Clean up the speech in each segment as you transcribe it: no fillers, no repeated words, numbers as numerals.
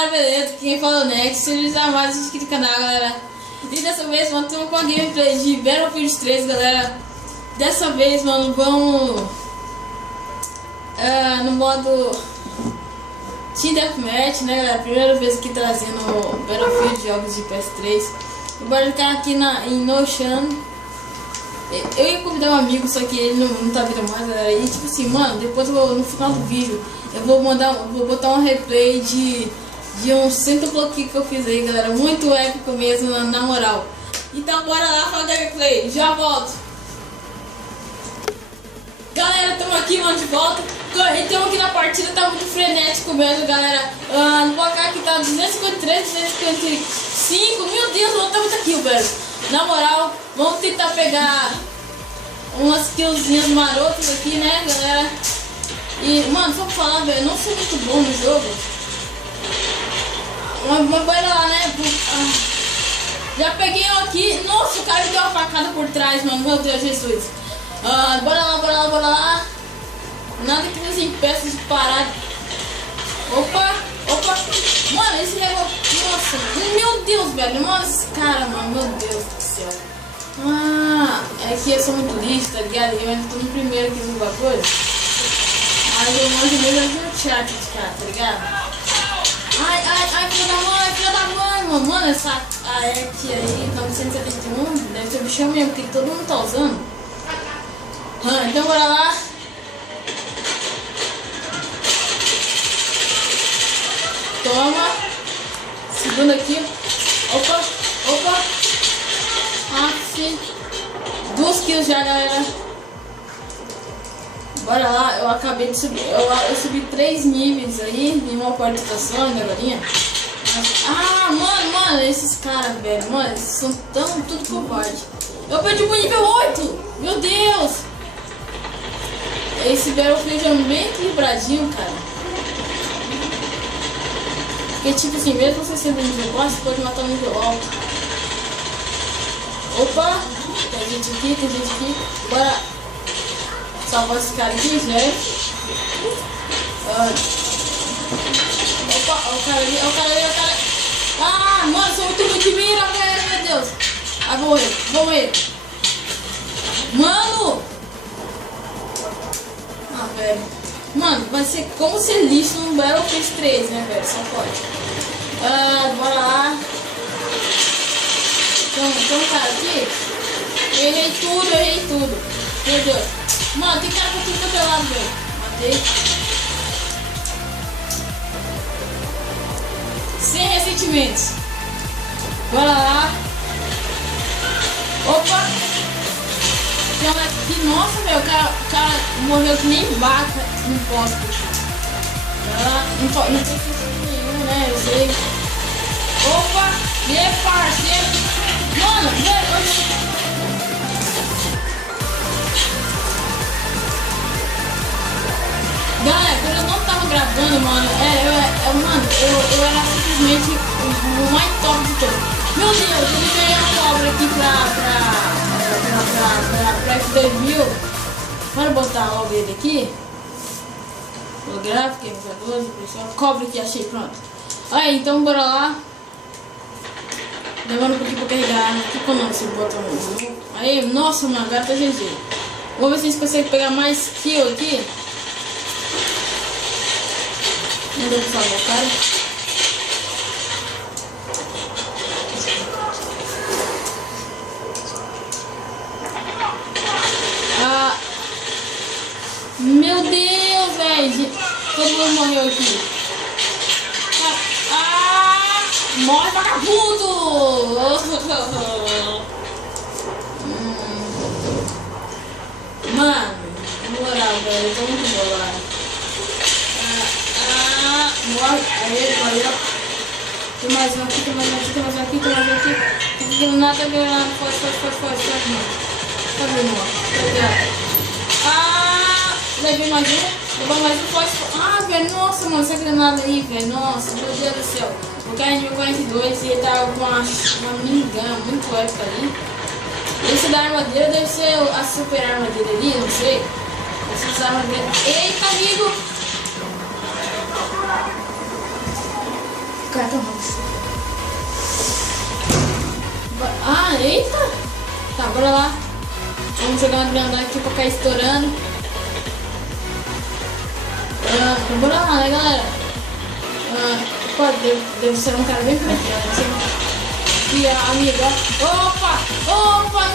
galera, beleza? Quem fala é o Nex, sejam mais inscritos no canal, galera. E dessa vez, mano, tem uma gameplay de Battlefield 3, galera. Dessa vez, mano, vamos no modo Team Deathmatch, né, galera? Primeira vez aqui trazendo Battlefield, jogos de PS3. Eu vou ficar aqui em Notion. Eu ia convidar um amigo, só que ele não tá vindo mais, galera. E tipo assim, mano, depois no final do vídeo eu vou botar um replay de uns 100 bloquinhos que eu fiz aí, galera. Muito épico mesmo, na moral. Então bora lá falar da gameplay. Já volto. Galera, estamos aqui, mano, de volta. Então aqui na partida tá muito frenético mesmo, galera. No placar aqui tá 253, 255. Meu Deus, não tá muito kill, velho. Na moral, vamos tentar pegar umas killzinhas marotas aqui, né, galera? E, mano, só pra falar, velho, não sou muito bom no jogo. Mas bora lá, né? Já peguei um aqui. Nossa, o cara me deu uma facada por trás, mano. Meu Deus, Jesus. Bora lá. Nada que nos impeça de parar. Opa. Mano, esse negócio. Nossa, meu Deus, velho. Mano, esse cara, mano. Meu Deus do céu. É que eu sou muito lixo, tá ligado? Eu ainda tô no primeiro aqui no bagulho. Mas eu mando mesmo no chat de cara, tá ligado? Ai, filha da mãe, mano. Mano, essa aqui aí, 971, deve ser bichão mesmo, que todo mundo tá usando. Então bora lá. Toma. Segundo aqui. Opa. Sim. 2 kills já, galera. Bora lá, eu acabei de subir. Eu subi 3 níveis aí em uma participação ainda agora. Mano, esses caras, velho, mano, eles são tudo covarde. Eu perdi pro nível 8! Meu Deus! Esse Battlefield é bem equilibradinho, cara. Porque tipo assim, mesmo você sendo nível baixo, você pode matar no nível alto. Opa! Tem gente aqui. Bora salvar esse cara aqui, né? Opa, o cara ali. Mano, sou muito ruim de mira, velho, meu Deus. Vou morrer. Mano! Velho. Mano, vai ser como ser lixo no Battlefield 3, né, velho? Só pode. Bora lá. Então, cara, aqui. Eu errei tudo. Meu Deus. Mano, tem cara pra tudo quanto é lado, velho. Matei. Sem ressentimentos. Bora lá. Opa. Aqui, nossa, meu, o cara morreu que nem vaca no posto. Não tem sentido nenhum, né? Eu sei. Opa. Parceiro. Mano, velho. Galera, quando eu não tava gravando, mano, eu era simplesmente o mais top de todos. Meu Deus, ele veio a cobra aqui pra F2000. Bora botar logo ele aqui. Holográfico, M14, pessoal. Cobra aqui, achei, pronto. Aí, então bora lá. Demora um pouquinho pra carregar. O que é o nome desse botão? Aí, nossa, mano, agora tá GG. Vamos ver se a gente consegue pegar mais kill aqui. Não deu pra salvar o cara. Meu Deus, velho. Todo mundo morreu aqui. Morre, vagabundo! Mano, na moral, velho, eu tô muito bolado. Morre. Aí. Tem mais um aqui. Tá pegando nada. Foge, mano. Levei mais um, foge. Velho, nossa, mano, essa granada aí, velho. Nossa, meu Deus do céu. O cara é nível 42 e ele tá com uma minigun muito épica ali. Esse da armadilha deve ser a super arma dele ali, não sei. Essa arma dele. Eita, amigo! carta roxa. Ah, eita! Tá, bora lá. Vamos jogar uma granada aqui pra cair estourando. Bora lá, né, galera? Deve ser um cara bem preto. E a amiga, opa,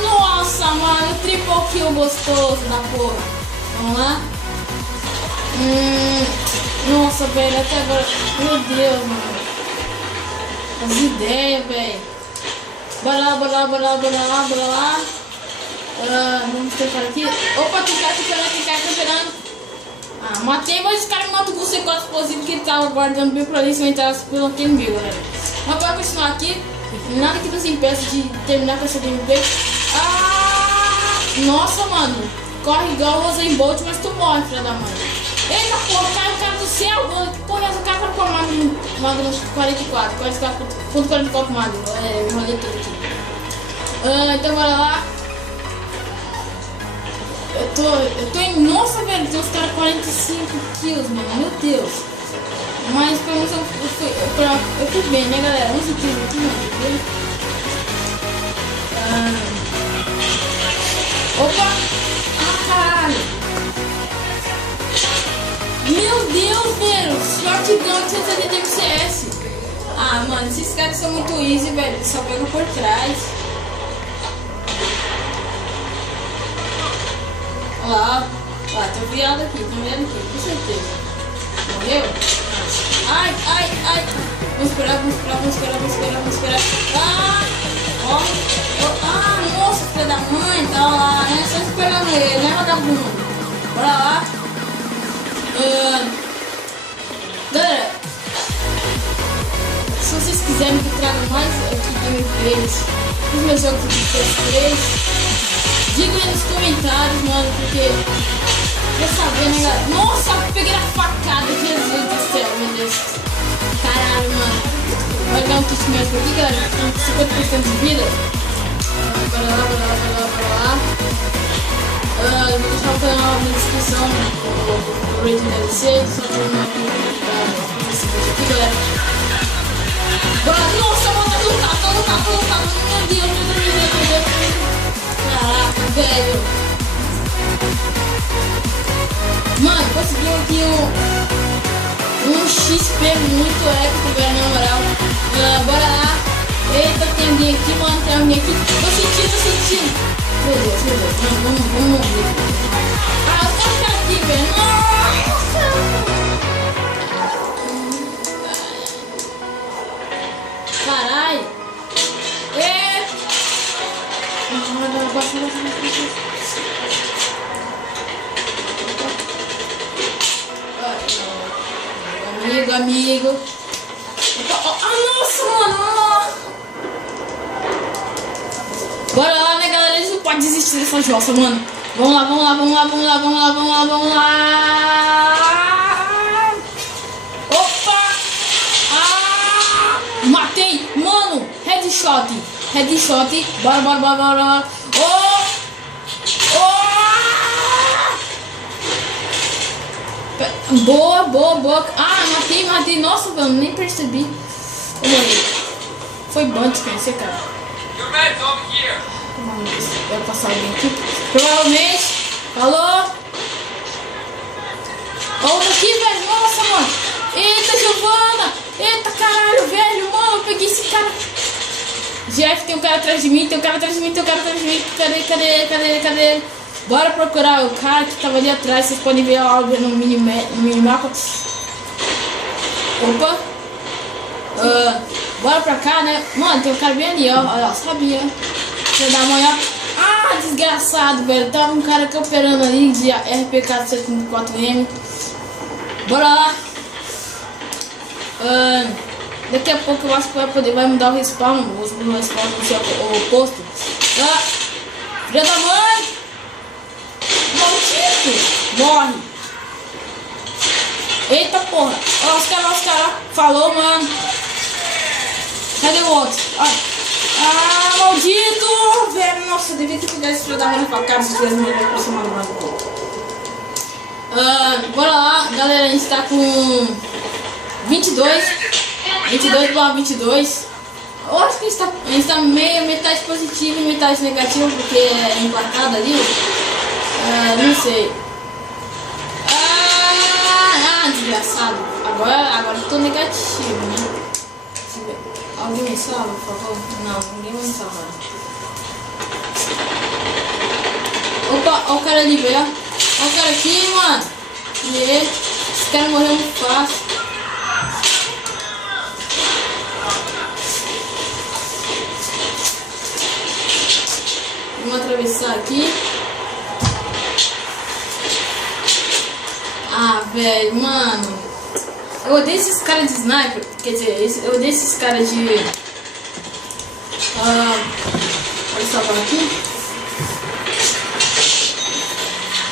nossa, mano, triple kill gostoso da porra. Vamos lá. Nossa, velho, até agora, meu Deus, mano. As ideias, velho. Bora lá. Vamos tentar aqui. Opa, tem cara esperando. Ah, matei, mas os caras me matam com o C4 explosivo que ele tava guardando bem pra ali se eu entrasse pelo que ele viu, galera. Mas bora continuar aqui. Nada que nos impeça de terminar com essa gameplay. Nossa, mano. Corre igual o Usain Bolt, mas tu morre, filha da mãe. Eita porra, caiu o cara do céu. Porra, essa cara tá com a Magnum 44. Ponto 44 Magnum. Me enrolei tudo aqui. Então bora lá. Eu tô em... Nossa, velho, tem uns caras 45 kills, mano. Meu Deus. Mas pelo menos eu fui bem, né, galera? 11 kills aqui, mano. Opa! Caralho! Meu Deus, velho! Shotgun que 170 MCS! Mano, esses caras são muito easy, velho. Eles só pegam por trás. Olha lá. Tem um viado aqui, com certeza. Morreu? Ai! Vamos esperar. Nossa, filha da mãe, tá lá, né? Só esperando ele, né, vagabundo? Bora lá. Galera, se vocês quiserem que traga mais aqui gameplays dos meus jogos de PS3, digam aí nos comentários, mano, porque quer saber, né, galera? Nossa, peguei a facada, Jesus do céu, meu Deus. Caralho, mano. Vai dar um kit médico aqui, galera, com 50% de vida. Bora lá. Eu vou deixar o canal na descrição do Rating DLC, só terminar aqui esse vídeo aqui, galera. Nossa, mano, tá lutando, meu Deus. Caraca, velho. Mano, conseguiu aqui um XP muito épico, velho, na moral. Bora lá. Eita, tem alguém aqui, mano, Tô sentindo. Meu Deus, vamos morrer. Os caras estão aqui, velho. Nossa! Caralho. Amigo. Nossa, mano. Bora lá, né, galera? Eles não podem desistir dessa jossa, mano. Vamos lá. Opa! Matei! Mano! Headshot! Bora! Boa! Matei! Nossa, mano, nem percebi. Foi bom de conhecer, cara. Vai passar alguém aqui. Provavelmente. Falou. Outra aqui, velho. Nossa, mano. Eita, Giovana. Eita, caralho, velho. Mano, eu peguei esse cara. Jeff, tem um cara atrás de mim. Cadê? Bora procurar o cara que tava ali atrás. Vocês podem ver algo no minimapa. Opa. Bora pra cá, né? Mano, tem um cara bem ali, ó. Olha lá, sabia. Deixa eu dar uma olhada. Desgraçado, velho. Tava um cara camperando ali de RPK 74M. Bora lá. Daqui a pouco eu acho que vai mudar o respawn. O respawn vai ser o oposto. Filha da mãe! Maldito! Morre! Eita porra! Ó, os caras. Falou, mano. Cadê o outro? Maldito! Velho, nossa, eu devia ter cuidado esse filho da mãe pra cara, se tivesse me aproximado mais um pouco. Bora lá, galera, a gente tá com 22. 22/22. Eu acho que a gente tá meio metade positivo e metade negativo, porque é empatado ali. Não sei. Desgraçado. Agora eu tô negativo, né? Deixa eu ver. Alguém me salva, por favor? Não, ninguém vai me salvar. Opa, ó o cara ali, velho. Ó o cara aqui, mano. E esse cara morreu muito fácil. Vamos atravessar aqui. Velho, mano. Eu odeio esses caras de sniper. Quer dizer, eu odeio esses caras de... Vou salvar aqui.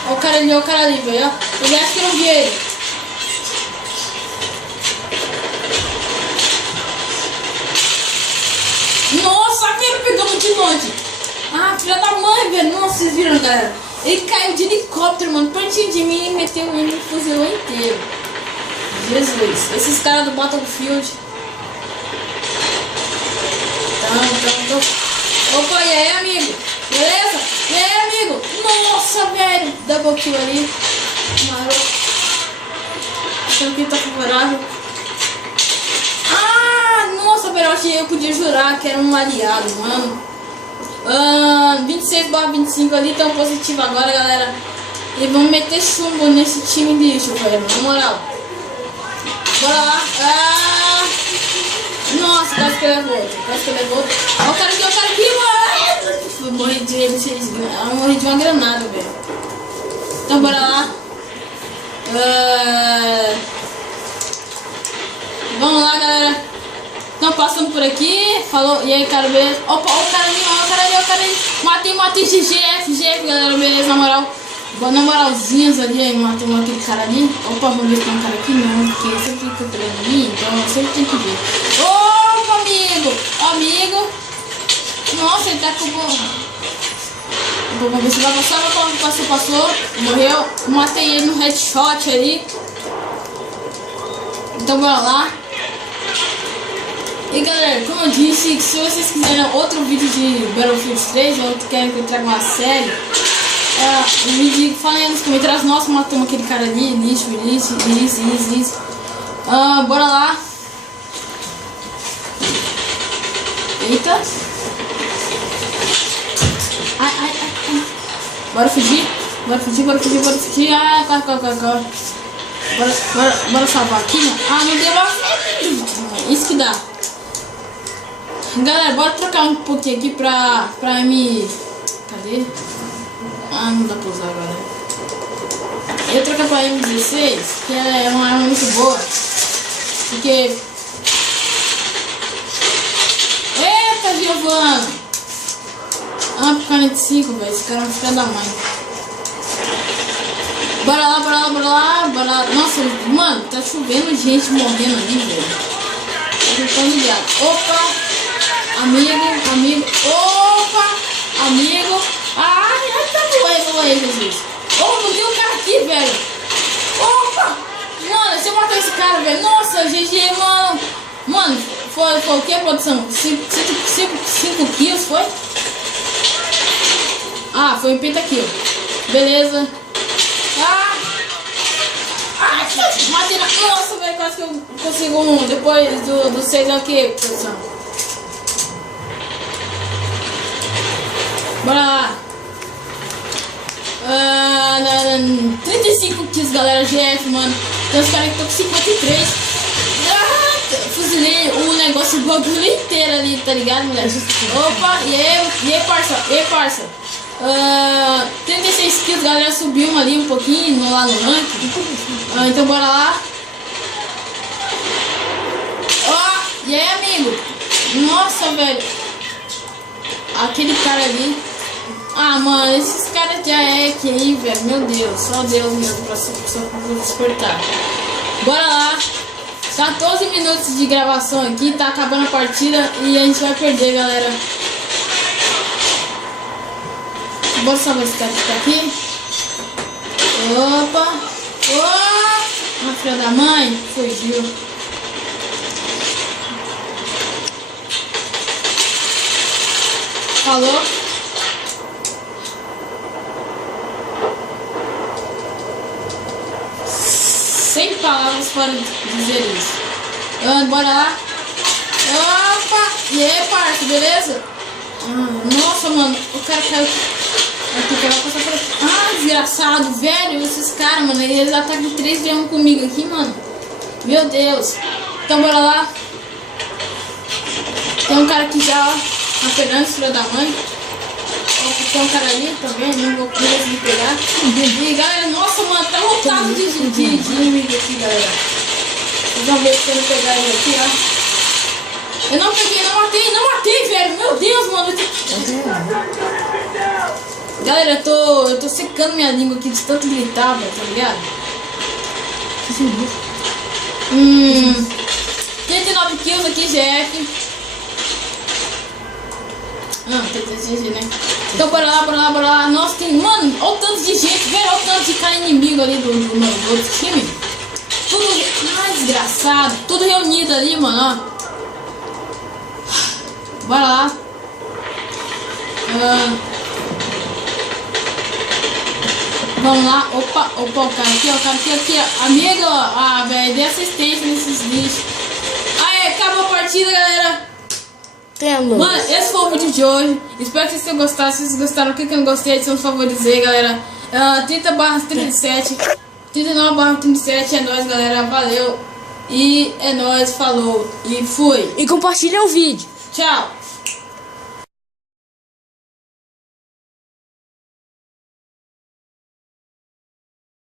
Ó o cara ali, velho. Eu acho que eu não vi ele. Nossa, aquele pegamos de longe. Filha da mãe, velho. Nossa, vocês viram, galera? Ele caiu de helicóptero, mano, pertinho de mim e meteu ele e me fuzilou inteiro. Jesus, esses caras do Battlefield. Opa, e aí, amigo? Beleza? E aí, amigo? Nossa, velho. Double kill ali. Maroto. Isso aqui tá favorável. Nossa, velho, eu achei que eu podia jurar que era um aliado, mano. 26/25 ali, tão positivo agora, galera. E vamos meter chumbo nesse time lixo, velho, na moral. Bora lá. Nossa, quase que levou outro. Ó o cara aqui, mano. Eu morri de uma granada, velho. Então bora lá. Vamos lá, galera. Então passando por aqui, falou, e aí, cara, beleza? Opa, o cara ali. Matei, GF, galera, beleza, na moral. Na moralzinhas ali, aí, matei aquele cara ali. Opa, vamos ver se tem um cara aqui, não, porque eu sempre fico preso ali, então eu sempre tenho que ver. Opa, amigo. Nossa, ele tá com bom. Vamos ver se vai passar, passou, morreu. Matei ele no headshot ali. Então bora lá. E galera, como eu disse, se vocês quiserem outro vídeo de Battlefield 3 ou querem que eu traga uma série, falem aí nos comentários. Nossa, matamos aquele cara ali, lixo. Bora lá. Eita. Ai. Bora fugir. Corre. Bora salvar aqui, né? Não deu. Isso que dá. Galera, bora trocar um pouquinho aqui pra M... Cadê? Não dá pra usar agora. Eu ia trocar pra M16, que ela é uma arma muito boa. Porque... Eita, Giovanni! Por 45, velho. Esse cara é um filho da mãe. Bora lá. Nossa, mano, tá chovendo gente morrendo ali, velho. Tô ligado. Opa! Amigo. Opa! Amigo. Tá doendo, Jesus. Não tem um cara aqui, velho. Opa! Mano, se eu matar esse cara, velho. Nossa, GG, mano. Mano, foi o que, produção? 5 kills, foi? Foi um pentakill. Beleza. Matei na... Nossa, velho, quase que eu consigo um. Depois do 6 é o que, produção? Bora lá. 35 kills, galera, GF, mano. Tem uns caras que estão com 53. Fuzilei o negócio, o bagulho inteiro ali, tá ligado, moleque? Opa, e aí, parça? 36 kills, galera, subiu ali um pouquinho lá no ranking. Então bora lá. E aí, amigo? Nossa, velho. Aquele cara ali. Mano, esses caras de AEC aí, velho. Meu Deus, só Deus mesmo pra suportar. Bora lá. 14 minutos de gravação aqui, tá acabando a partida e a gente vai perder, galera. Bora salvar esse cara que tá aqui. Opa! Filha da mãe, fugiu. Falou. Sem palavras para dizer isso. Bora lá. Opa! E aí, parça, beleza? Nossa, mano, o cara caiu. Aqui, o cara vai passar por aqui. Desgraçado, velho, esses caras, mano, eles atacam 3 vezes comigo aqui, mano. Meu Deus. Então, bora lá. Tem um cara aqui já, ó, tá pegando esse filho da mãe. Tem um cara ali também, não vou conseguir pegar. E galera, nossa, mano, tá lotado de inimigo aqui, galera. Vocês vão ver se eu não pegar ele aqui, ó. Eu não peguei, não matei, velho. Meu Deus, mano. Galera, eu tô secando minha língua aqui de tanto gritar, velho, tá ligado? 39 kills aqui, GF. Tem que ser GG, né? Então bora lá. Nossa, tem, mano, olha o tanto de gente, velho, olha o tanto de cara inimigo ali do outro time. Tudo, desgraçado, tudo reunido ali, mano, ó. Bora lá. Vamos lá. Opa, o cara aqui, ó. Amigo, ó. Velho, dê assistência nesses lixos. Aí, acabou a partida, galera. Temos. Mano, esse foi o vídeo de hoje. Espero que vocês tenham gostado. Se vocês gostaram, o que eu não gostei, adição os favoritos aí, galera. 30/37, 39/37. É nóis, galera. Valeu. E é nóis, falou. E fui. E compartilha o vídeo. Tchau.